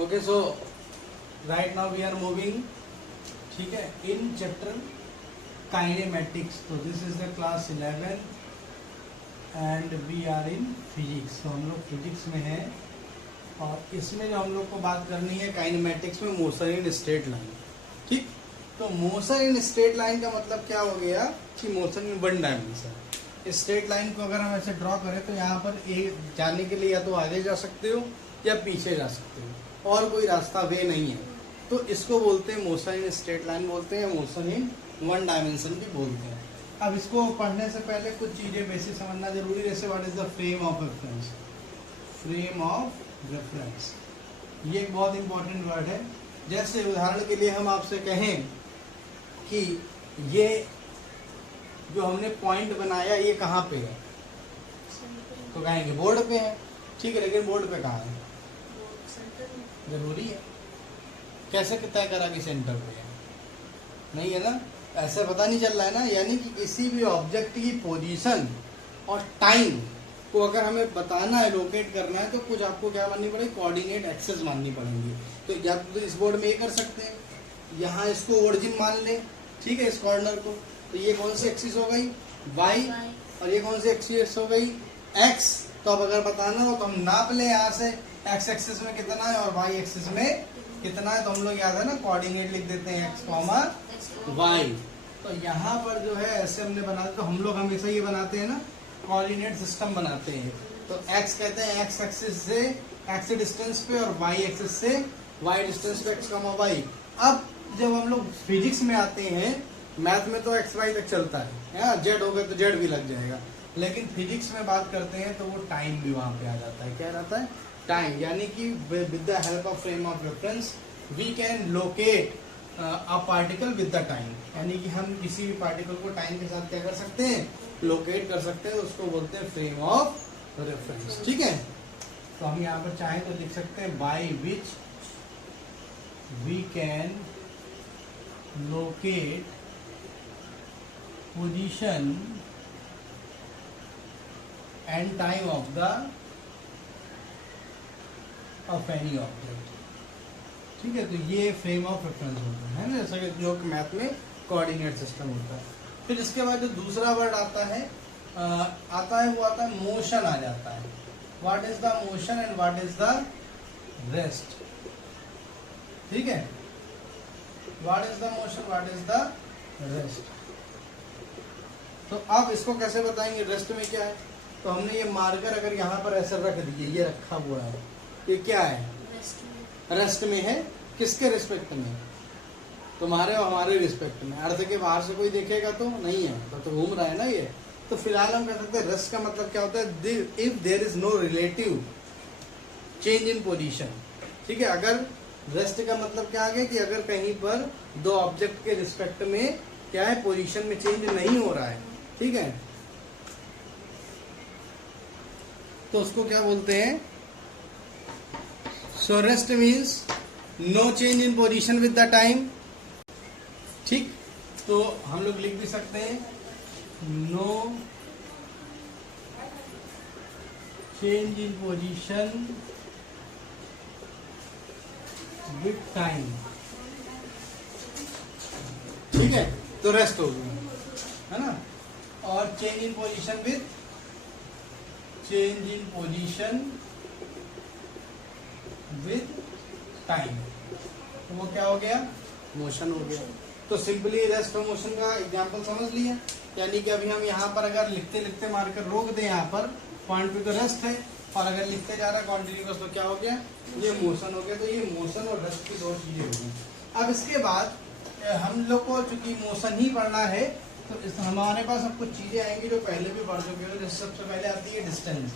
Okay, so right now we are moving, ठीक है, in chapter kinematics. तो this is the class 11 and we are in physics. तो हम लोग physics में हैं और इसमें जो हम लोग को बात करनी है काइनेमेटिक्स में मोशन इन स्ट्रेट लाइन। ठीक, तो मोशन इन स्ट्रेट लाइन का मतलब क्या हो गया कि motion in one dimension. Straight line को अगर हम ऐसे ड्रॉ करें तो यहाँ पर एक जाने के लिए या तो आगे जा सकते हो या पीछे जा सकते हो, और कोई रास्ता वे नहीं है। तो इसको बोलते हैं मोशन इन स्ट्रेट लाइन बोलते हैं, मोशन इन वन डायमेंशन भी बोलते हैं। अब इसको पढ़ने से पहले कुछ चीजें बेसिक समझना जरूरी है, जैसे what is the frame of reference. Frame of reference ये एक बहुत इंपॉर्टेंट वर्ड है। जैसे उदाहरण के लिए हम आपसे कहें कि ये जो हमने पॉइंट बनाया ये कहाँ पे है, तो कहेंगे बोर्ड पे है। ठीक है, लेकिन बोर्ड पे कहाँ है, जरूरी है। कैसे तय करा कि सेंटर पे है, नहीं है ना, ऐसे पता नहीं चल रहा है ना। यानी कि किसी भी ऑब्जेक्ट की पोजीशन और टाइम को अगर हमें बताना है, लोकेट करना है, तो कुछ आपको क्या माननी पड़ेगी, कोऑर्डिनेट एक्सेस माननी पड़ेंगी। तो या तो इस बोर्ड में ये कर सकते हैं, यहाँ इसको ओरिजिन मान ले, ठीक है, इस कॉर्नर को। तो ये कौन सी एक्सिस हो गई, वाई, और ये कौन सी एक्सिस हो गई, एक्स। तो अब अगर बताना हो तो हम नाप ले यहाँ से, एक्स एक्सिस में कितना है और वाई एक्सिस में कितना है। तो हम लोग याद है ना, कोऑर्डिनेट लिख देते हैं एक्स कॉमा वाई। तो यहाँ पर जो है ऐसे हमने बना, तो हम लोग हमेशा ये बनाते हैं ना, कोऑर्डिनेट सिस्टम बनाते हैं। तो एक्स कहते हैं एक्स एक्सिस से एक्स डिस्टेंस पे, और वाई एक्सिस से वाई डिस्टेंस पे एक्स कॉमा वाई। अब जब हम लोग फिजिक्स में आते हैं, मैथ में तो एक्स वाई तक चलता है, जेड हो गया तो जेड भी लग जाएगा, लेकिन फिजिक्स में बात करते हैं तो वो टाइम भी वहां पे आ जाता है। क्या रहता है, टाइम। यानी कि with the help of frame of reference we can locate a particle with the time. यानी कि हम किसी भी पार्टिकल को टाइम के साथ क्या कर सकते हैं, लोकेट कर सकते हैं। उसको बोलते हैं फ्रेम ऑफ रेफरेंस। ठीक है, तो हम यहाँ पर चाहें तो लिख सकते हैं by which we can locate position and time of the of any object. ठीक है, तो ये फ्रेम ऑफ रेफरेंस होता है ना, जैसा कि जो मैथ में कोऑर्डिनेट सिस्टम होता है। फिर इसके बाद जो दूसरा वर्ड आता है वो आता है मोशन आ जाता है। What is the motion and what is the rest. ठीक है, what is the motion, what is the rest. तो अब इसको कैसे बताएंगे, रेस्ट में क्या है। तो हमने ये मार्कर अगर यहाँ पर ऐसे रख दिए, ये रखा हुआ है, ये क्या है, रेस्ट में है। किसके रिस्पेक्ट में, तुम्हारे और हमारे रिस्पेक्ट में। अर्थ के बाहर से कोई देखेगा तो नहीं है, तो घूम रहा है ना ये। तो फिलहाल हम कह सकते हैं रेस्ट का मतलब क्या होता है, if there is no relative change in position. ठीक है, अगर रेस्ट का मतलब क्या आ गया कि अगर कहीं पर दो ऑब्जेक्ट के रिस्पेक्ट में क्या है, पोजीशन में चेंज नहीं हो रहा है। ठीक है, तो उसको क्या बोलते हैं, so rest means no change in position with the time. ठीक, तो हम लोग लिख भी सकते हैं no change in position with time. ठीक है, तो रेस्ट हो गया, है ना। और change in position with, change in position with time, तो वो क्या हो गया, मोशन हो गया। तो सिंपली रेस्ट और मोशन का एग्जांपल समझ लिया। यानी कि अभी हम यहाँ पर अगर लिखते लिखते मार्कर रोक दें, यहाँ पर पॉइंट पे तो रेस्ट है, और अगर लिखते जा रहा है कॉन्टिन्यूअस तो क्या हो गया, ये मोशन हो गया। तो ये मोशन और रेस्ट की दो चीजें हो गई। अब इसके बाद हम लोग को चूंकि मोशन ही पढ़ना है, तो हमारे पास अब कुछ चीजें आएंगी जो पहले भी पढ़ चुके हो। जैसे सबसे पहले आती है distance.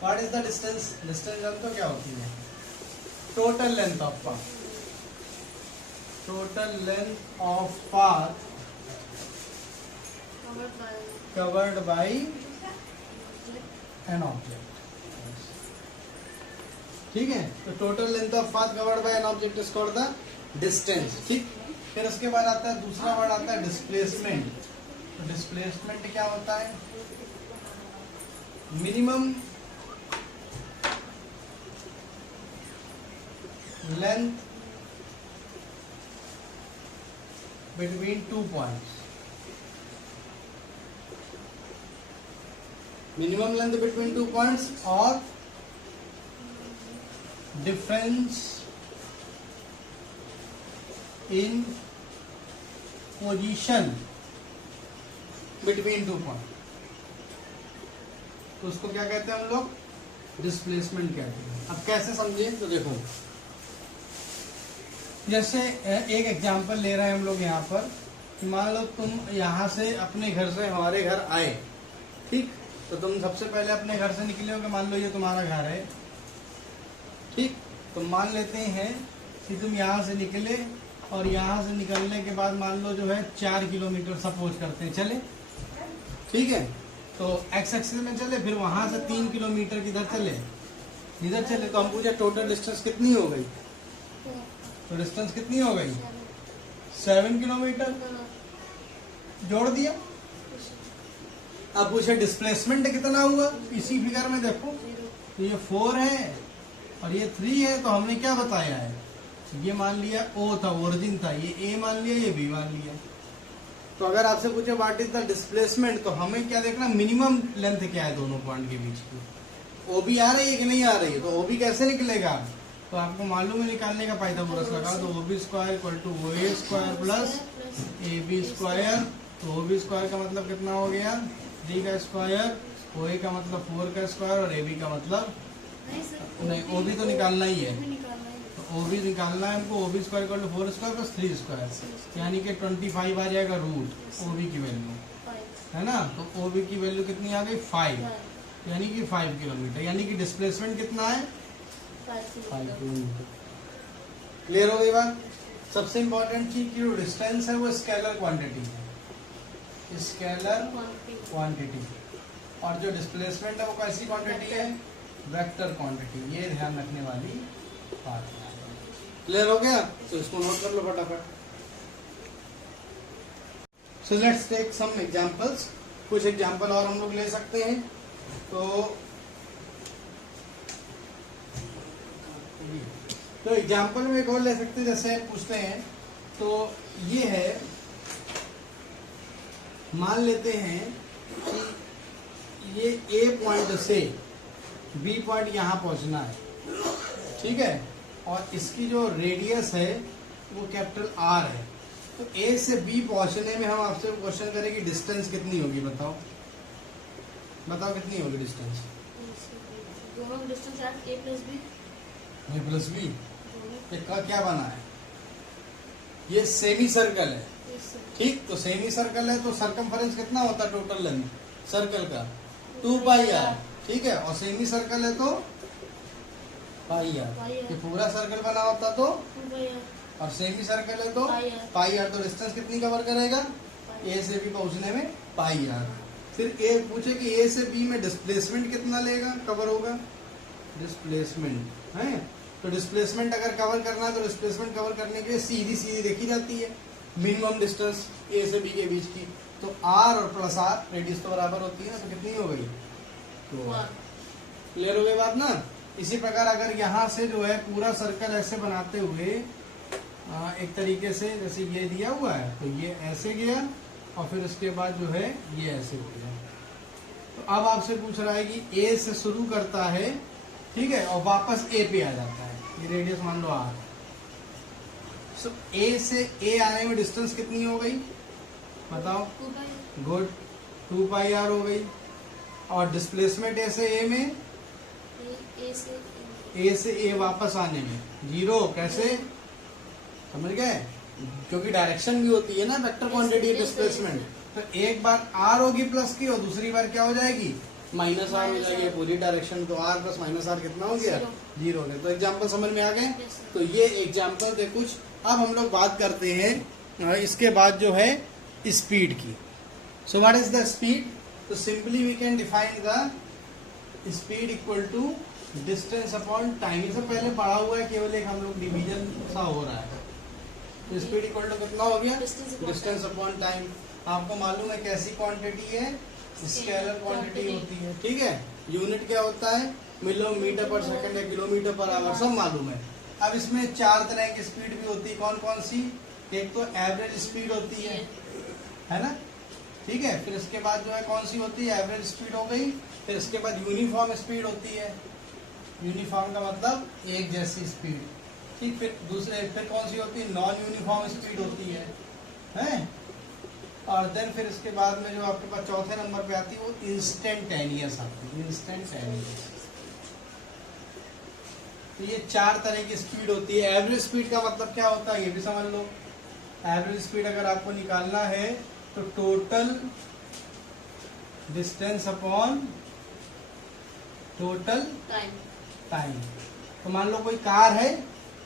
What is the distance, distance जानते हो क्या होती है, total length of path. Total length of path covered by an object। ठीक है, तो total length of path covered by an object is called the distance. ठीक, फिर उसके बाद आता है दूसरा वर्ड आता है डिस्प्लेसमेंट। तो डिस्प्लेसमेंट क्या होता है, minimum length between 2 points, minimum length between 2 points और difference in position between 2 point, तो उसको क्या कहते हैं हम लोग, डिस्प्लेसमेंट कहते हैं। अब कैसे समझे, तो देखो जैसे एक एग्जांपल ले रहे हैं हम लोग यहाँ पर, मान लो तुम यहाँ से अपने घर से हमारे घर आए, ठीक, तो तुम सबसे पहले अपने घर से निकले होगे, मान लो ये तुम्हारा घर है, ठीक, तो मान लेते हैं कि तुम यहाँ से निकले और यहाँ से निकलने के बाद मान लो जो है 4 किलोमीटर सपोज करते हैं चले, ठीक है, तो एक्स एक्सिस में चले, फिर वहां से 3 किलोमीटर किधर चले, इधर चले, तो हम पूछे टोटल डिस्टेंस कितनी हो गई, तो डिस्टेंस कितनी हो गई 7 किलोमीटर, जोड़ दिया। अब पूछे डिस्प्लेसमेंट कितना हुआ, इसी फिगर में देखो, तो ये 4 है और ये 3 है, तो हमने क्या बताया है, ये मान लिया O था, ओरिजिन था, ये A मान लिया, ये B मान लिया। तो अगर आपसे पूछे व्हाट इज द डिस्प्लेसमेंट, तो हमें क्या देखना, मिनिमम लेंथ क्या है दोनों पॉइंट के बीच की, OB आ रही है कि नहीं आ रही है, तो OB कैसे निकलेगा, तो आपको मालूम है निकालने का पाइथागोरस लगाओ, तो OB square equal to OA square plus AB square, तो OB स्क्वायर का मतलब कितना हो गया 3 का स्क्वायर, OA का मतलब 4 का स्क्वायर और AB का मतलब नहीं, OB तो निकालना ही है, तो OB निकालना है हमको, OB square equal to 4 square plus 3 square, यानी कि 25 आ जाएगा रूट OB की वैल्यू, है ना, तो OB की वैल्यू कितनी आ गई 5, यानी कि 5 किलोमीटर, यानी कि डिस्प्लेसमेंट कितना है 5 किलोमीटर। क्लियर हो गई बात। सबसे इंपॉर्टेंट चीज की जो डिस्टेंस है वो स्केलर क्वांटिटी है, स्केलर क्वांटिटी, और जो डिस्प्लेसमेंट है वो कैसी क्वांटिटी है, वेक्टर क्वांटिटी, ये ध्यान रखने वाली बात है। क्लियर हो गया, तो इसको नोट कर लो फटाफट। So let's take some examples, कुछ एग्जांपल और हम लोग ले सकते हैं, तो एग्जांपल में एक और ले सकते हैं, जैसे पूछते हैं, तो ये है, मान लेते हैं कि ये A पॉइंट से B पॉइंट यहाँ पहुंचना है, ठीक है, और इसकी जो रेडियस है वो कैपिटल R है, तो A से B पहुंचने में हम आपसे क्वेश्चन करें कि डिस्टेंस कितनी होगी, बताओ बताओ कितनी होगी डिस्टेंस, दोनों डिस्टेंस A प्लस B, इसका क्या बना है, ये सेमी सर्कल है, ठीक, तो सेमी सर्कल है तो सरकमफेरेंस कितना होता है टोटल लेंथ सर्कल का 2 पाई आर, ठीक है, और सेमी सर्कल है तो पाई आर, ये पूरा सर्कल बना होता तो, और सेमी सर्कल है तो पाई आर, तो डिस्टेंस कितनी कवर करेगा A से B पहुंचने में पाई आर। फिर A पूछे कि A से B में डिस्प्लेसमेंट कितना लेगा, कवर होगा डिस्प्लेसमेंट है, तो डिस्प्लेसमेंट अगर कवर करना है तो डिस्प्लेसमेंट कवर करने के लिए सीधी सीधी देखी जाती है मिनिमम डिस्टेंस A से B के बीच की, तो R और प्लस R रेडियस तो बराबर होती है ना, तो कितनी हो गई, तो क्लियर हो गई बात ना। इसी प्रकार अगर यहाँ से जो है पूरा सर्कल ऐसे बनाते हुए एक तरीके से जैसे ये दिया हुआ है, तो ये ऐसे गया और फिर उसके बाद जो है ये ऐसे हो गया, तो अब आपसे पूछ रहा है कि A से शुरू करता है, ठीक है, और वापस A पे आ जाता है, ये रेडियस मान लो R, सो A से A आने में डिस्टेंस कितनी हो गई बताओ, गुड 2 पाई आर हो गई, और डिस्प्लेसमेंट A से A में, A से A वापस आने में 0, कैसे समझ गए, क्योंकि डायरेक्शन भी होती है ना वेक्टर क्वांटिटी डिस्प्लेसमेंट, तो एक बार R होगी प्लस की और दूसरी बार क्या हो जाएगी माइनस R हो जाएगी, पूरी डायरेक्शन, तो R प्लस माइनस R कितना हो गया 0 हो गया। तो एग्जाम्पल समझ में आ गए, तो ये एग्जाम्पल थे कुछ। अब हम लोग बात करते हैं इसके बाद जो है स्पीड की। So what is the speed, तो simply we can define the speed equal to distance upon time, ये सब पहले पढ़ा हुआ है, केवल एक हम लोग डिवीजन सा हो रहा है, तो स्पीड इक्वल टू कितना हो गया डिस्टेंस अपॉन टाइम। आपको मालूम है कैसी क्वांटिटी है, स्केलर क्वांटिटी होती है, ठीक है, यूनिट क्या होता है किलोमीटर पर सेकंड या किलोमीटर पर आवर, सब मालूम है, अब इसमें 4 तरह की स्पीड भी होती है, कौन कौन सी? एक तो एवरेज स्पीड होती है ना, ठीक है। फिर इसके बाद जो है कौन सी होती है? एवरेज स्पीड हो गई। फिर इसके बाद यूनिफॉर्म स्पीड होती है, यूनिफॉर्म का मतलब एक जैसी स्पीड, ठीक। फिर कौन सी होती है? नॉन यूनिफॉर्म स्पीड होती है, हैं? और देन फिर इसके बाद में जो आपके पास चौथे नंबर पे आती है वो इंस्टेंटेनियस आती है, इंस्टेंटेनियस। तो ये 4 तरह की स्पीड होती है। एवरेज स्पीड का मतलब क्या होता है ये भी समझ लो। एवरेज स्पीड अगर आपको निकालना है तो total distance upon total time. तो मान लो कोई कार है,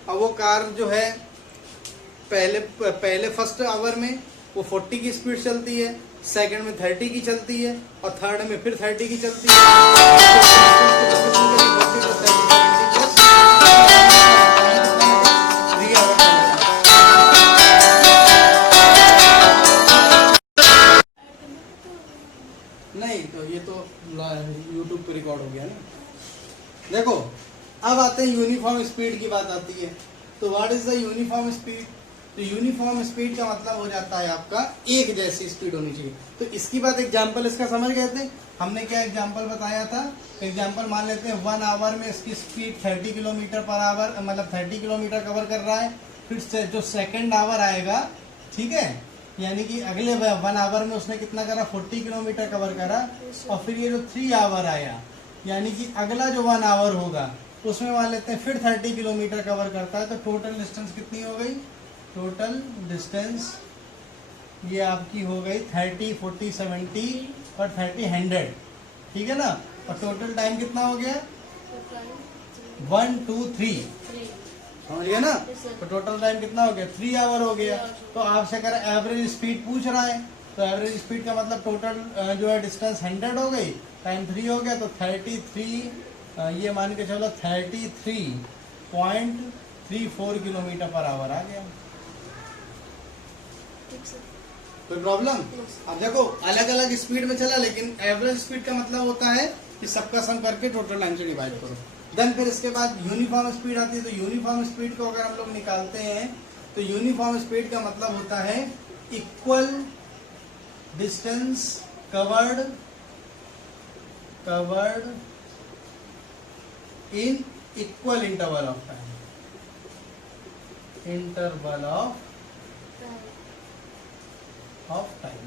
अब वो कार जो है पहले फर्स्ट आवर में वो 40 की स्पीड चलती है, सेकंड में 30 की चलती है और थर्ड में फिर 30 की चलती नहीं, तो ये तो यूट्यूब पे रिकॉर्ड हो गया ना। देखो अब आते हैं यूनिफॉर्म स्पीड की बात आती है। तो what is the uniform speed? तो यूनिफॉर्म स्पीड का मतलब हो जाता है आपका एक जैसी स्पीड होनी चाहिए। तो इसकी बात एग्जांपल इसका समझ गए थे हमने, क्या एग्जांपल बताया था? एग्जांपल मान लेते हैं 1 आवर में इसकी स्पीड 30 किलोमीटर पर आवर, मतलब 30 किलोमीटर कवर कर रहा है। फिर से जो सेकेंड आवर आएगा, ठीक है, यानी कि अगले 1 आवर में उसने कितना करा? 40 किलोमीटर कवर करा। और फिर ये जो 3 आवर आया, यानी कि अगला जो 1 आवर होगा उसमें मान लेते हैं फिर 30 किलोमीटर कवर करता है। तो टोटल डिस्टेंस कितनी हो गई? टोटल डिस्टेंस ये आपकी हो गई 30, 40, 70 और 30, 100, ठीक है ना। और टोटल टाइम कितना हो गया? 1, 2, 3, समझ गया ना। तो टोटल टाइम कितना हो गया? 3 आवर हो गया। तो आपसे अगर एवरेज स्पीड पूछ रहा है तो एवरेज स्पीड का मतलब टोटल जो है डिस्टेंस 100 हो गई, टाइम 3 हो गया, तो 33 ये मान के चलो 33.34 किलोमीटर पर आवर आ गया। कोई प्रॉब्लम? अब देखो अलग अलग स्पीड में चला, लेकिन एवरेज स्पीड का मतलब होता है कि सबका सम करके टोटल टाइम से डिवाइड करो। देन फिर इसके बाद यूनिफॉर्म स्पीड आती है। तो यूनिफॉर्म स्पीड को अगर हम लोग निकालते हैं तो यूनिफॉर्म स्पीड का मतलब होता है equal distance covered in equal interval of time, interval of time.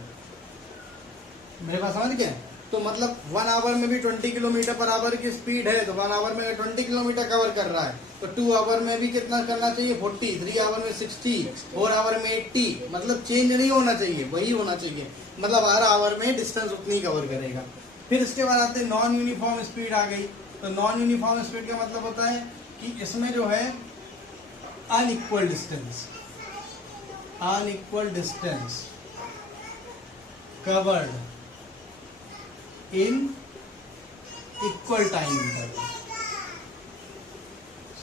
मेरे पास समझ गए? तो मतलब 1 आवर में भी 20 किलोमीटर पर आवर की स्पीड है, तो 1 आवर में 20 किलोमीटर कवर कर रहा है, तो 2 आवर में भी कितना करना चाहिए? 40, 3 आवर में 60, 4 आवर में 80। मतलब चेंज नहीं होना चाहिए, वही होना चाहिए। मतलब हर आवर में डिस्टेंस उतनी कवर करेगा। फिर इसके बाद आते हैं नॉन यूनिफॉर्म स्पीड आ गई। तो नॉन यूनिफॉर्म स्पीड का मतलब होता है कि इसमें जो है unequal distance covered in equal time interval,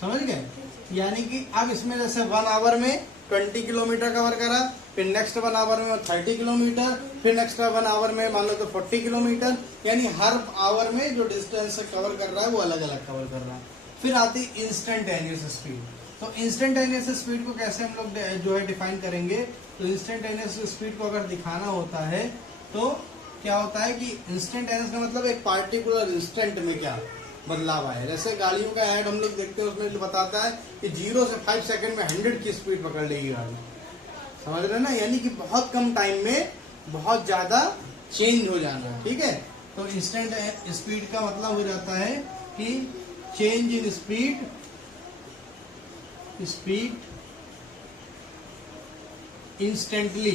समझ गए? यानी कि अब इसमें जैसे 1 आवर में 20 किलोमीटर कवर करा, फिर नेक्स्ट 1 आवर में 30 किलोमीटर, फिर नेक्स्ट 1 आवर में मान लो तो 40 किलोमीटर, यानी हर आवर में जो डिस्टेंस कवर कर रहा है वो अलग अलग कवर कर रहा है। फिर आती इंस्टेंटेनियस स्पीड। तो इंस्टेंटेनियस स्पीड को कैसे हम लोग जो है डिफाइन करेंगे? तो इंस्टेंटेनियस स्पीड को अगर दिखाना होता है तो क्या होता है कि इंस्टेंटेनियस का मतलब एक पार्टिकुलर इंस्टेंट में क्या बदलाव आए। जैसे गाड़ियों का ऐड हम लोग देखते हैं, उसमें बताता है कि 0 से 5 सेकंड में 100 की स्पीड पकड़ लेगी गाड़ी, समझ रहे ना। यानी कि बहुत कम टाइम में बहुत ज्यादा चेंज हो जाना, ठीक है। तो इंस्टेंट स्पीड का मतलब हो जाता है कि change in speed instantly.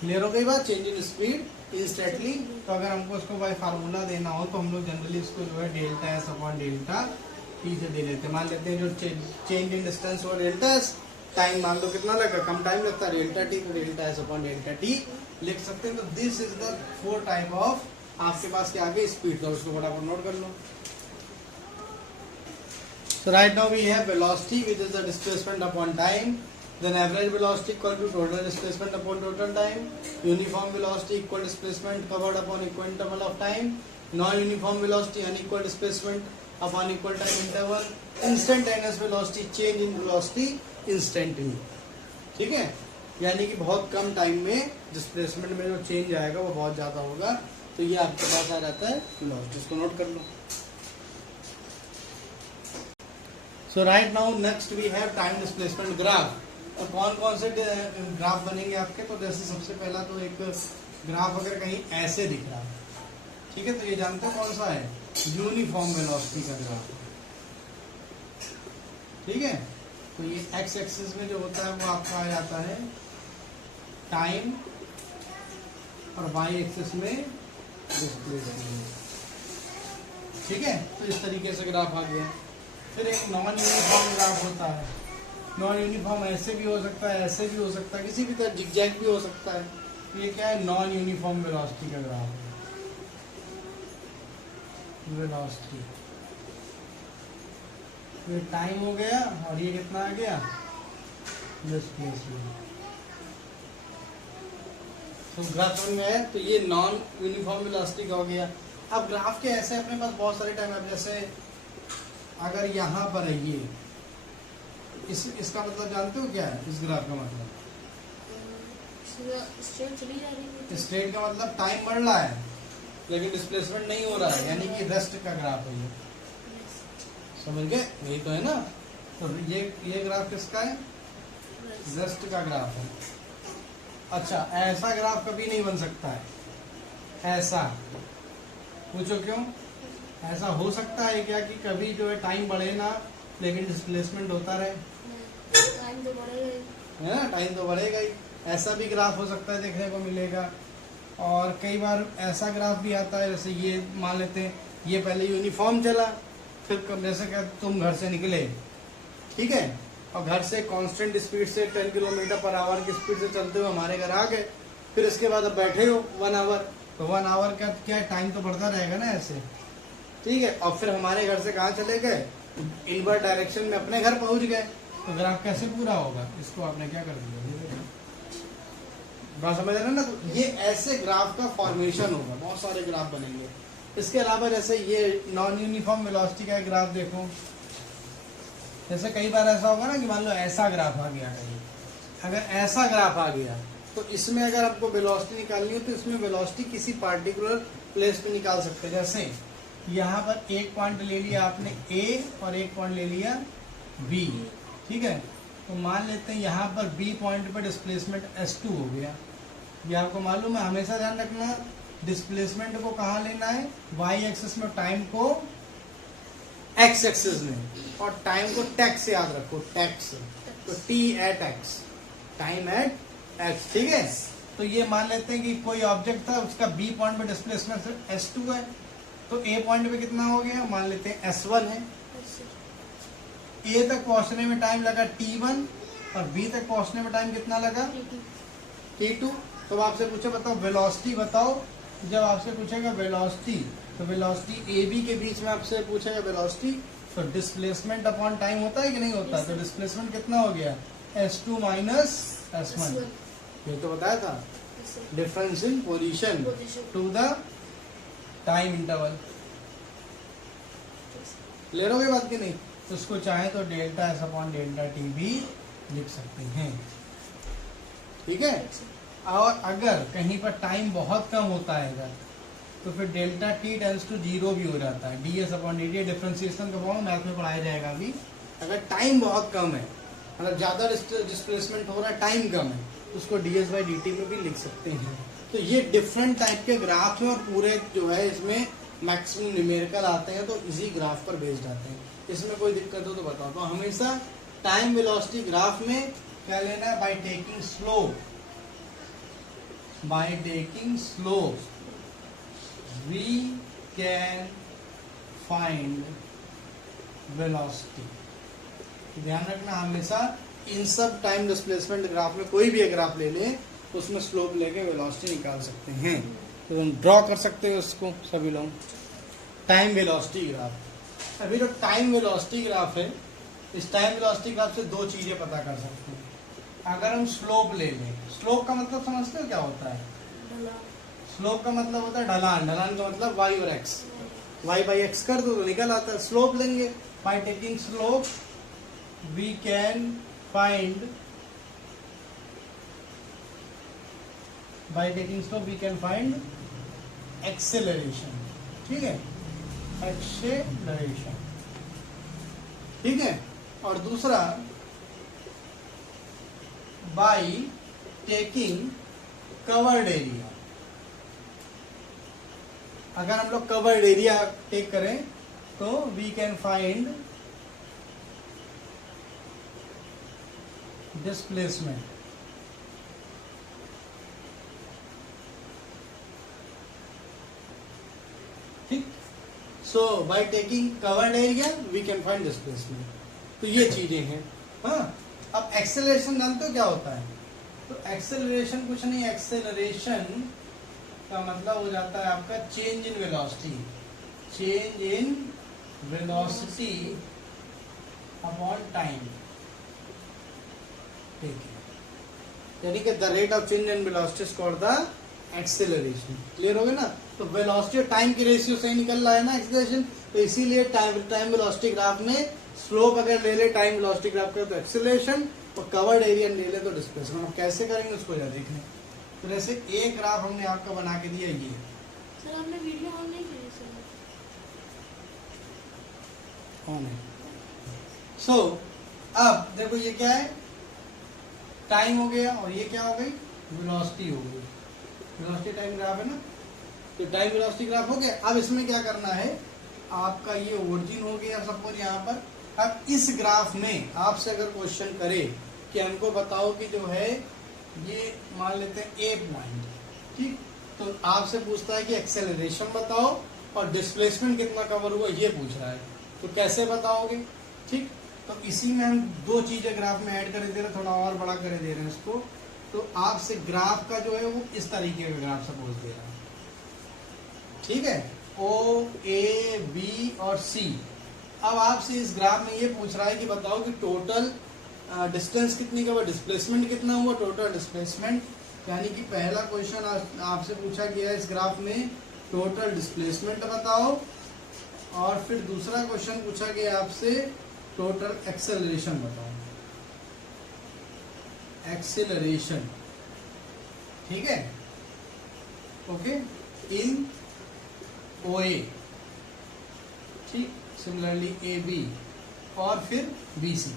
Clear हो गई बात? Change in speed instantly. तो अगर हमको इसको बाय फार्मूला देना हो तो हम लोग जनरली इसको जो है delta s upon delta T से दे लेते हैं। मान लेते हैं जो चेंज इन डिस्टेंस और डेल्टा एस, टाइम मान लो कितना लगा, कम टाइम लगता है, डेल्टा टी, तो delta s upon delta T लिख सकते हैं। तो this is the 4 type of आपके पास क्या आ गई स्पीड। तो उसको फटाफट नोट कर लो। So right now we have velocity, which is the displacement upon time. Then average velocity equal to total displacement upon total time. Uniform velocity equal displacement covered upon equal interval of time. Non uniform velocity unequal displacement upon equal time interval, instantaneous velocity change in velocity instantly. ठीक है, यानी कि बहुत कम time में displacement में जो change आएगा वो बहुत ज़्यादा होगा। तो ये आपके पास आ जाता है वेलोसिटी, इसको नोट कर लो। So right now next we have time displacement graph. और कौन कौन से ग्राफ बनेंगे आपके, तो जैसे सबसे पहला तो एक ग्राफ अगर कहीं ऐसे दिख रहा है, ठीक है, तो ये जानते हो कौन सा है, यूनिफॉर्म वेलोसिटी का ग्राफ। ठीक है, तो ये एक्स एक्सिस में जो होता है वो आपका आ जाता है टाइम और वाई एक्सिस में डिस्प्लेसमेंट। ठीक है, तो इस तरीके से ग्राफ आ गया। फिर एक नॉन यूनिफॉर्म ग्राफ होता है। नॉन यूनिफॉर्म ऐसे भी हो सकता है, ऐसे भी हो सकता है, किसी भी तरह जिगजैग भी हो सकता है। तो ये क्या है, नॉन यूनिफॉर्म वेलोसिटी का ग्राफ है। वेलोसिटी, ये टाइम हो गया और ये कितना आ गया, डिस्प्लेसमेंट। तो ग्राफ में है, तो ये नॉन यूनिफॉर्म वेलोसिटी का हो गया। अब ग्राफ के ऐसे अपने पास बहुत सारे टाइम है। जैसे अगर यहाँ पर है ये, इसका मतलब जानते हो क्या है, इस ग्राफ का मतलब स्ट्रेट चली जा रही है। स्ट्रेट का मतलब टाइम बढ़ रहा है लेकिन डिस्प्लेसमेंट नहीं हो रहा है, यानी कि रेस्ट का ग्राफ है ये। समझ गए, यही तो है ना। तो ये ग्राफ किसका है, रेस्ट का ग्राफ है। अच्छा, ऐसा ग्राफ कभी नहीं बन सकता है, ऐसा। पूछो क्यों, ऐसा हो सकता है क्या कि कभी जो है टाइम बढ़े ना लेकिन डिस्प्लेसमेंट होता रहे? टाइम तो बढ़ेगा है ना, टाइम तो बढ़ेगा ही। ऐसा भी ग्राफ हो सकता है, देखने को मिलेगा। और कई बार ऐसा ग्राफ भी आता है, जैसे ये मान लेते हैं, ये पहले यूनिफॉर्म चला, फिर जैसे कि तुम घर से निकले, ठीक है, और घर से कांस्टेंट स्पीड से 10 किलोमीटर पर आवर की स्पीड से चलते हुए हमारे घर आ गए। फिर इसके बाद अब बैठे हो 1 आवर, तो 1 आवर का क्या टाइम तो बढ़ता रहेगा ना ऐसे। ठीक है, और फिर हमारे घर से कहाँ चले गए, इनवर्ट डायरेक्शन में अपने घर पहुंच गए। तो ग्राफ कैसे पूरा होगा, इसको आपने क्या कर दिया, बात समझ रहे हैं ना। तो ये ऐसे ग्राफ का फॉर्मेशन होगा, बहुत सारे ग्राफ बनेंगे। इसके अलावा जैसे ये नॉन यूनिफॉर्म वेलोसिटी का एक ग्राफ देखो, जैसे कई बार ऐसा होगा ना कि मान लो ऐसा ग्राफ आ गया कहीं, अगर ऐसा ग्राफ आ गया तो इसमें अगर आपको वेलोसिटी निकालनी हो तो इसमें वेलोसिटी किसी पार्टिकुलर प्लेस पे निकाल सकते हैं। जैसे यहाँ पर एक पॉइंट ले लिया आपने ए और एक पॉइंट ले लिया बी, ठीक है, तो मान लेते हैं यहाँ पर बी पॉइंट पर डिस्प्लेसमेंट S2 हो गया। ये आपको मालूम है, हमेशा ध्यान रखना डिस्प्लेसमेंट को कहाँ लेना है, वाई एक्सिस में, टाइम को एक्स एक्सिस में, और टाइम को टैक्स से याद रखो, टैक्स, तो t at x, time at x. ठीक है, तो ये मान लेते हैं कि कोई ऑब्जेक्ट था, उसका बी पॉइंट पे डिस्प्लेसमेंट S2 है, तो ए पॉइंट पे कितना हो गया, मान लेते हैं S1 है। ए तक पहुंचने में टाइम लगा T1 और बी तक पहुंचने में टाइम कितना लगा, T2। तो आपसे पूछे बताओ वेलोसिटी बताओ, जब आपसे पूछेगा वेलोसिटी, तो वेलोसिटी ए बी के बीच में आपसे पूछेगा वेलोसिटी, तो डिस्प्लेसमेंट अपॉन टाइम होता है कि नहीं होता, तो डिस्प्लेसमेंट कितना हो गया, S2 माइनस S1। ये तो बताया था, difference in position to the time interval. ले रहोगे बात की नहीं, तो उसको चाहे तो delta s upon delta t भी लिख सकते हैं। ठीक है, और अगर कहीं पर टाइम बहुत कम होता है इधर, तो फिर डेल्टा टी टेंस टू 0 भी हो जाता है। D S upon D T, differentiation का फॉर्म मैथ में पढ़ाया जाएगा अभी। अगर टाइम बहुत कम है, मतलब ज़्यादा डिस्प्लेसमेंट हो रहा है, टाइम कम है, तो उसको D S by D T में भी लिख सकते हैं। तो ये डिफरेंट टाइप के ग्राफ हैं और पूरे जो है इसमें मैक्सिमम न्यूमेरिकल आते हैं, तो इसी ग्राफ पर बेस्ड आते हैं। इसमें कोई दिक्कत हो तो बताओ। तो हमेशा टाइम वेलोसिटी ग्राफ में क्या लेना है, bye taking slope, by taking slope we can find velocity। ध्यान रखना हमेशा इन सब टाइम डिस्प्लेसमेंट ग्राफ में कोई भी ग्राफ ले लें तो उसमें स्लोप लेके वेलोसिटी निकाल सकते हैं। तो तुम ड्रॉ कर सकते हो इसको सभी लोग, टाइम वेलोसिटी ग्राफ। अभी जो टाइम वेलोसिटी ग्राफ है, इस टाइम वेलोसिटी ग्राफ से दो चीजें पता कर सकते हैं। अगर हम स्लोप ले लें, स्लोप का मतलब समझते हो क्या होता है, स्लोप का मतलब होता है ढलान, ढलान का मतलब y और x, y बाई x कर दो तो निकल आता है। स्लोप लेंगे, by taking slope we can find, by taking slope we can find acceleration. ठीक है, एक्सेलरेशन। ठीक है, और दूसरा बाय टेकिंग कवर्ड एरिया। अगर हम लोग कवर्ड एरिया टेक करें तो वी कैन फाइंड डिस्प्लेसमेंट। ठीक, so by taking covered area we can find displacement. तो ये चीजें हैं। हाँ, अब एक्सेलरेशन जानते हो क्या होता है? तो एक्सेलरेशन कुछ नहीं, एक्सेलरेशन का मतलब हो जाता है आपका change in velocity, change in velocity upon time. ठीक है, यानी कि the rate of change in velocity is called the acceleration. Clear हो गया ना? तो वेलोसिटी और टाइम की रेशियो से ही निकल रहा है ना एक्सेलरेशन, तो इसीलिए टाइम वेलोसिटी ग्राफ में स्लोप अगर ले ले टाइम वेलोसिटी ग्राफ का तो एक्सेलरेशन, और कवर्ड एरिया ले ले तो डिस्प्लेसमेंट। हम कैसे करेंगे उसको जरा देखें। तो जैसे एक ग्राफ हमने आपका बना के दिया ये, सर आपने वीडियो ऑन नहीं की सर? ऑन है। सो अब देखो ये क्या है, टाइम हो गया, और ये क्या हो गई, वेलोसिटी हो गई। वेलोसिटी टाइम ग्राफ है ना, तो टाइम वेलोसिटी ग्राफ हो गया। अब इसमें क्या करना है, आपका ये ओरिजिन हो गया सपोज यहाँ पर। अब इस ग्राफ में आपसे अगर क्वेश्चन करे कि हमको बताओ कि जो है ये मान लेते हैं ए पॉइंट, ठीक, तो आपसे पूछता है कि एक्सेलरेशन बताओ और डिस्प्लेसमेंट कितना कवर हुआ ये पूछ रहा है, तो कैसे बताओगे? ठीक, तो इसी में हम दो चीजें ग्राफ में ऐड कर दे रहे हैं, थोड़ा और बड़ा कर दे रहे हैं इसको। तो आपसे ग्राफ का जो है वो इस तरीके का ग्राफ सपोज दे रहा है, ठीक है, ओ ए बी और सी। अब आपसे इस ग्राफ में ये पूछ रहा है कि बताओ कि टोटल डिस्टेंस कितनी का हुआ, डिस्प्लेसमेंट कितना हुआ, टोटल डिस्प्लेसमेंट। यानी कि पहला क्वेश्चन आपसे पूछा गया है इस ग्राफ में टोटल डिस्प्लेसमेंट बताओ, और फिर दूसरा क्वेश्चन पूछा गया आपसे टोटल एक्सेलरेशन बताओ, एक्सेलरेशन। ठीक है, ओके, इन ओ ए, ठीक, सिमिलरली ए बी और फिर बी सी,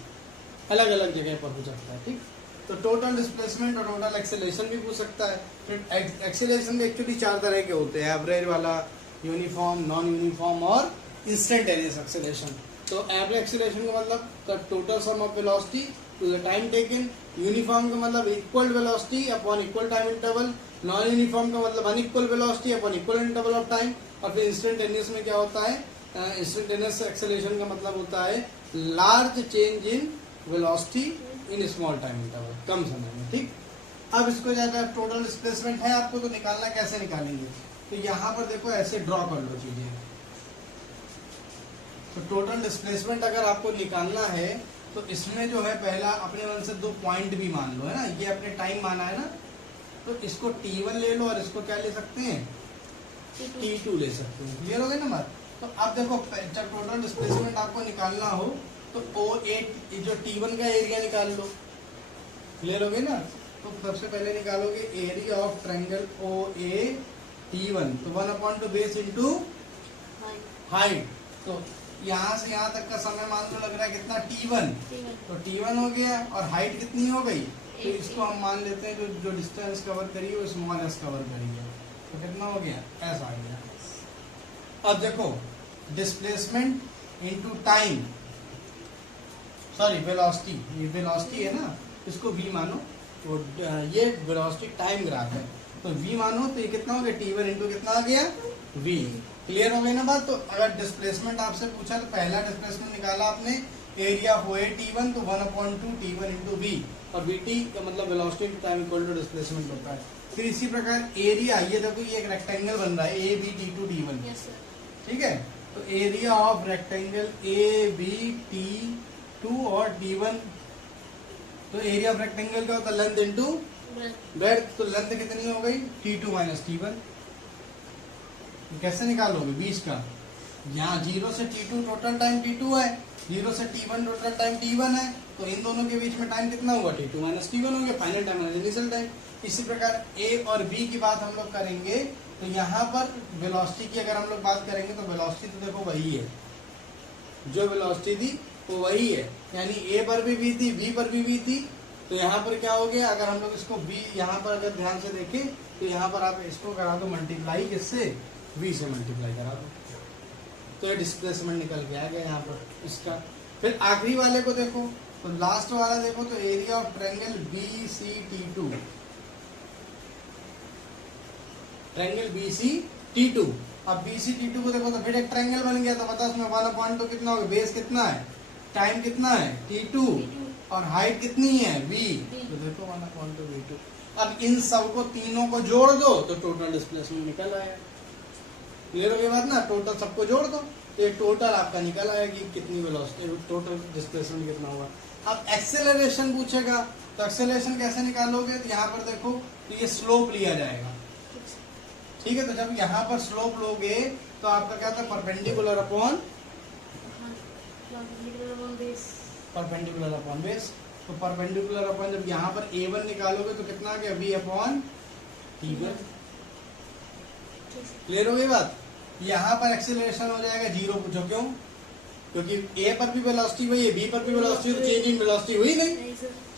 अलग अलग जगह पर हो सकता है। ठीक, तो टोटल डिस्प्लेसमेंट और टोटल एक्सेलरेशन भी पूछ सकता है। फिर एक्सेलरेशन भी एक्चुअली चार तरह के होते हैं, एवरेज वाला, यूनिफॉर्म, नॉन यूनिफॉर्म और इंस्टेंटेनियस एक्सेलरेशन। तो एवरेज एक्सेलरेशन का मतलब the total sum of velocity to the time taken, uniform का मतलब equal velocity upon equal time interval, non uniform का मतलब unequal velocity upon equal interval of time, और फिर इंस्टेंटेनियस में क्या होता है, इंस्टेंटेनियस एक्सेलरेशन का मतलब होता है large change in velocity in small time interval, कम समय में। ठीक, अब इसको ज्यादा टोटल डिस्प्लेसमेंट है आपको तो निकालना, कैसे निकालेंगे? तो यहाँ पर देखो ऐसे ड्रॉ कर लो चीजें। तो टोटल डिस्प्लेसमेंट अगर आपको निकालना है तो इसमें जो है पहला अपने मन से दो पॉइंट भी मान लो, है ना, ये अपने टाइम माना है ना, तो इसको T1 ले लो और इसको क्या ले सकते हैं, T2 ले सकते हैं। क्लियर हो गया ना बात? तो अब देखो जब टोटल डिस्प्लेसमेंट आपको निकालना हो तो O8 जो T1 का एरिया निकाल लो। क्लियर हो गया ना? तो सबसे पहले निकालोगे area of triangle OA T1, तो 1/2 बेस इंटू हाइट। तो यहाँ से यहाँ तक का समय मान लो लग रहा है कितना, T1, तो T1 हो गया, और हाइट कितनी हो गई, तो इसको हम मान लेते हैं जो डिस्टेंस कवर करी वो स्मॉल एस कवर करी है, तो कितना हो गया, एस आ गया। अब देखो displacement into time, sorry velocity, ये वेलोसिटी है ना, इसको v मानो, तो ये वेलोसिटी टाइम ग्राफ है, तो v मानो तो ये कितना हो गया, T1 इंटू कितना आ गया, v। क्लियर हो गई ना बात? तो अगर डिस्प्लेसमेंट आपसे पूछा तो पहला डिस्प्लेसमेंट निकाला आपने एरिया ऑफ OA T1, तो 1/2 T1 इंटू v, और vt का मतलब velocity time equal to displacement होता है। फिर इसी प्रकार एरिया, ये देखो ये एक रेक्टेंगल बन रहा है ABT2 T1, ठीक है, तो एरिया ऑफ रेक्टेंगल ABT2 और T1, तो एरिया ऑफ रेक्टेंगल का होता है लेंथ इंटू ब्रेड्थ, तो लेंथ कितनी हो गई, T2 माइनस T1, कैसे निकालोगे 20 का? यहाँ 0 से T2 टोटल टाइम T2 है, 0 से T1 टोटल टाइम T1 है, तो इन दोनों के बीच में टाइम कितना हुआ? T2 माइनस T1 हो गया, final time minus initial time. इसी प्रकार A और B की बात हम लोग करेंगे, तो यहाँ पर वेलोसिटी की अगर हम लोग बात करेंगे तो वेलोसिटी तो देखो वही है, जो वेलोसिटी थी वो वही है, यानी A पर भी V थी, B पर भी V थी। तो यहाँ पर क्या हो गया, अगर हम लोग इसको B यहाँ पर अगर ध्यान से देखें तो यहाँ पर आप इसको करा दो मल्टीप्लाई, किससे? V से मल्टीप्लाई करा दो, तो ये डिस्प्लेसमेंट निकल के आ गया यहाँ पर इसका। फिर आखिरी वाले को देखो, तो लास्ट वाला देखो, तो area of triangle BCT2, triangle BCT2। अब BCT2 को देखो तो फिर एक ट्रायंगल बन गया, तो बता उसमें 1/2 कितना होगा? बेस कितना है, टाइम कितना है T2, और हाइट कितनी है V, तो देखो 1/2 V2। अब इन सब को तीनों को जोड़ दो तो टोटल डिस्प्लेसमेंट निकल आएगा। क्लियर हो गई बात ना? टोटल सबको जोड़ दो तो ये टोटल आपका निकल आएगा कि कितनी वेलोसिटी, टोटल डिस्प्लेसमेंट कितना हुआ। अब एक्सेलरेशन पूछेगा, तो एक्सेलरेशन कैसे निकालोगे? तो यहाँ पर देखो, तो ये स्लोप लिया जाएगा, ठीक है। तो जब यहाँ पर स्लोप लोगे तो आपका क्या था? Perpendicular upon base. तो परपेंडिकुलर अपॉन, जब यहाँ पर A1 निकालोगे तो कितना आ गया? V upon T1। क्लियर हो गई बात? यहाँ पर एक्सेलरेशन हो जाएगा 0, पूछो क्यों? क्योंकि A पर भी वेलोसिटी हुई है, B पर भी वेलोसिटी, तो चेंज इन वेलोसिटी हुई नहीं,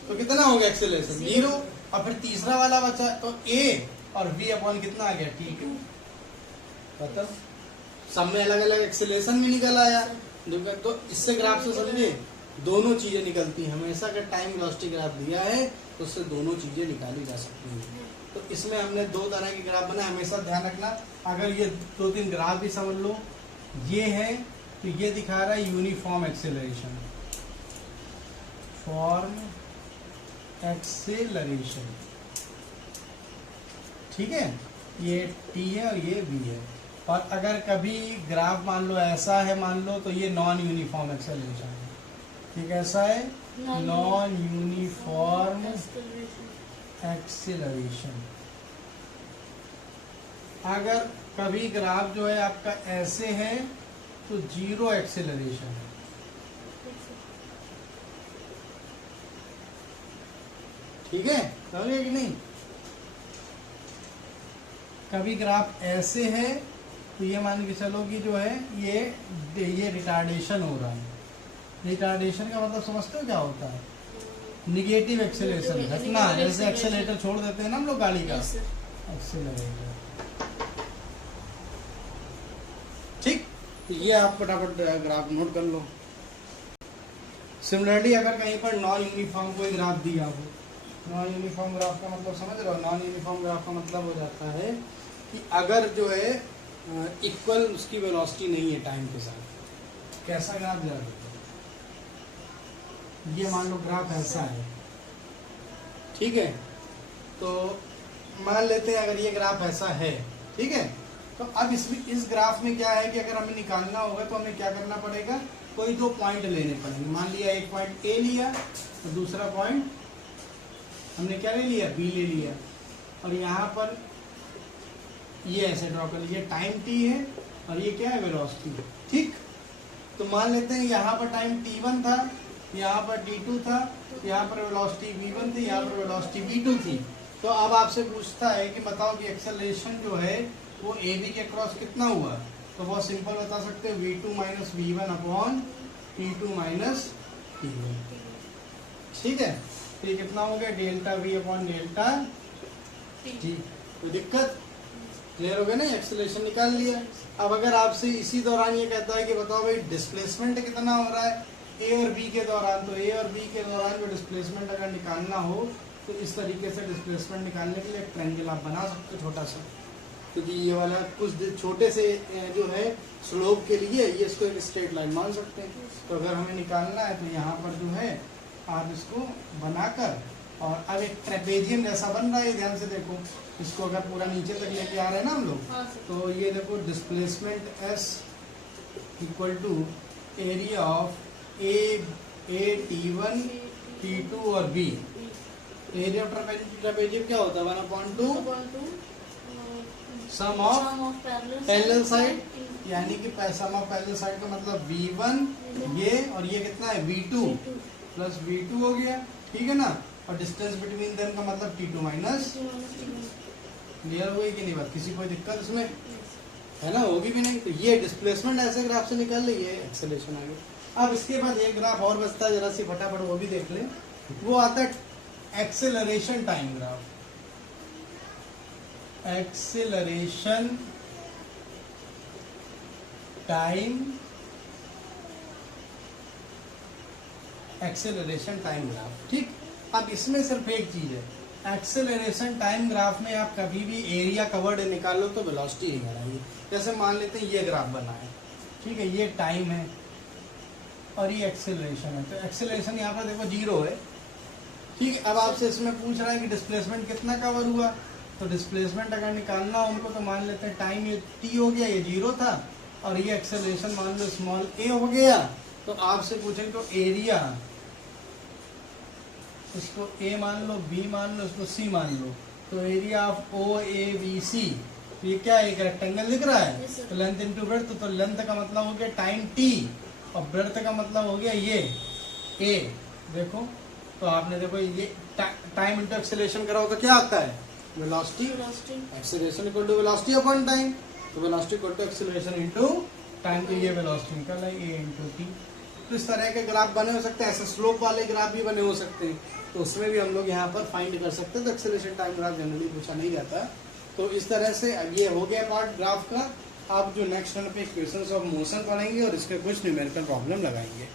तो कितना हो गया एक्सेलरेशन? 0। और फिर तीसरा वाला बचा, तो A और V अपॉन कितना आ गया? T2। मतलब सब में अलग अलग एक्सेलरेशन भी निकल आया। तो इससे ग्राफ से समझे दोनों चीजें निकलती हैं। हमेशा अगर टाइम वेलोसिटी ग्राफ दिया है तो उससे दोनों चीजें निकाली जा सकती हैं। तो इसमें हमने 2 तरह के ग्राफ बनाए, हमेशा ध्यान रखना। अगर ये 2-3 ग्राफ भी समझ लो, ये है तो ये दिखा रहा है यूनिफॉर्म एक्सेलरेशन, फॉर्म एक्सेलरेशन, ठीक है, ये T है और ये V है। और अगर कभी ग्राफ मान लो ऐसा है, मान लो, तो ये नॉन यूनिफॉर्म एक्सेलरेशन है। ये कैसा है? Non uniform acceleration. अगर कभी ग्राफ जो है आपका ऐसे है तो 0 एक्सेलरेशन है, ठीक है, समझे कि नहीं? कभी ग्राफ ऐसे है तो ये मान के चलो कि जो है ये रिटार्डेशन हो रहा है। रिटार्डेशन का मतलब समझते हो क्या होता है? निगेटिव एक्सेलरेशन, घटना, जैसे एक्सेलेरेटर छोड़ देते हैं ना हम लोग गाड़ी का, एक्सेलरेटर, ठीक। ये आप फटाफट ग्राफ नोट कर लो। सिमिलरली अगर कहीं पर नॉन यूनिफॉर्म कोई ग्राफ दिया हो, नॉन यूनिफॉर्म ग्राफ का मतलब समझ रहे हो? नॉन यूनिफॉर्म ग्राफ का मतलब हो जाता है कि अगर जो है इक्वल उसकी वेलोसिटी नहीं है टाइम के साथ। कैसा ग्राफ जा रहा है? ये मान लो ग्राफ ऐसा है, ठीक है। तो मान लेते हैं अगर ये ग्राफ ऐसा है, ठीक है। तो अब इस ग्राफ में क्या है कि अगर हमें निकालना होगा तो हमें क्या करना पड़ेगा? कोई 2 पॉइंट लेने पड़ेंगे। मान लिया एक पॉइंट A लिया और दूसरा पॉइंट हमने क्या ले लिया? B ले लिया। और यहाँ पर ये ऐसे ड्रॉ कर लीजिए, टाइम T है और ये क्या है? वेलोसिटी, ठीक। तो मान लेते हैं यहाँ पर टाइम T1 था, यहाँ पर T2 था, यहाँ पर वेलोसिटी V1 थी, यहाँ पर वेलोसिटी V2 थी। तो अब आपसे पूछता है कि बताओ कि एक्सेलरेशन जो है वो AB के क्रॉस कितना हुआ? तो बहुत सिंपल बता सकते हैं, V2 minus V1 upon T2 minus T1, ठीक है। तो ये कितना हो गया? Delta V upon delta T। कोई दिक्कत? क्लियर हो गया ना? एक्सेलरेशन निकाल लिया। अब अगर आपसे इसी दौरान ये कहता है कि बताओ भाई डिस्प्लेसमेंट कितना हो रहा है A और B के दौरान, तो A और B के दौरान जो डिस्प्लेसमेंट अगर निकालना हो तो इस तरीके से डिस्प्लेसमेंट निकालने के लिए एक ट्रायंगल आप बना सकते हो छोटा सा, क्योंकि ये वाला कुछ छोटे से जो है स्लोप के लिए ये इसको एक स्ट्रेट लाइन मान सकते हैं। तो अगर हमें निकालना है तो यहाँ पर जो है आप इसको बनाकर, और अब एक ट्रेपेजियम जैसा बन रहा है, ध्यान से देखो, इसको अगर पूरा नीचे तक लेके आ रहे हैं ना हम लोग, तो ये देखो displacement S equal to area of A T1 T2 और B। एरिया ऑफ ट्रेपेजियम क्या होता है? 1/2 sum of Sum of parallel side, यानी कि सम ऑफ पैरेलल साइड का मतलब V1 ये और ये कितना है V2 प्लस V2 हो गया, ठीक है ना। और डिस्टेंस बिटवीन देम का मतलब T2 माइनस। क्लियर हो गई कि नहीं बात? किसी कोई दिक्कत इसमें है ना? होगी भी नहीं। तो ये डिस्प्लेसमेंट ऐसे ग्राफ से निकाल ले, ये एक्सेलरेशन आ गया। अब इसके बाद एक ग्राफ और बचता है, जरा सी फटाफट वो भी देख ले। वो आता है acceleration time graph. Acceleration time, acceleration time graph, ठीक। अब इसमें सिर्फ एक चीज है, एक्सेलरेशन टाइम ग्राफ में आप कभी भी एरिया कवर्ड निकालो तो वेलोसिटी ही बढ़ाइए। जैसे मान लेते हैं ये ग्राफ बना है, ठीक है, ये टाइम है और ये एक्सेलरेशन है। तो एक्सेलरेशन यहाँ पर देखो 0 है, ठीक है। अब आपसे इसमें पूछ रहा है कि डिस्प्लेसमेंट कितना कवर हुआ, तो डिस्प्लेसमेंट अगर निकालना हो उनको तो मान लेते हैं टाइम ये t हो गया, ये 0 था, और ये एक्सेलरेशन मान लो स्मॉल a हो गया। तो आपसे पूछेंगे तो एरिया, इसको a मान लो, b मान लो, इसको c मान लो, तो एरिया ऑफ OABC, तो ये क्या है, एक रेक्टेंगल दिख रहा है। Yes, sir. तो लेंथ इंटू ब्रेड्थ, तो लेंथ का मतलब हो गया टाइम t और ब्रेड्थ का मतलब हो गया ये a। देखो तो आपने देखो ये टाइम इंटू एक्सेलरेशन करा हो तो क्या आता है, velocity. Acceleration equal to velocity upon time, तो velocity equal to acceleration into time, तो ये वेलोसिटी निकल है a इंटू टी। तो इस तरह के ग्राफ बने हो सकते हैं, ऐसे स्लोप वाले ग्राफ भी बने हो सकते हैं, तो उसमें भी हम लोग यहाँ पर फाइंड कर सकते हैं। तो एक्सेलरेशन टाइम ग्राफ जनरली पूछा नहीं जाता। तो इस तरह से ये हो गया पार्ट ग्राफ का। आप जो नेक्स्ट टर्न पे इक्वेशंस ऑफ मोशन पढ़ेंगे और इसके कुछ न्यूमेरिकल प्रॉब्लम लगाएंगे।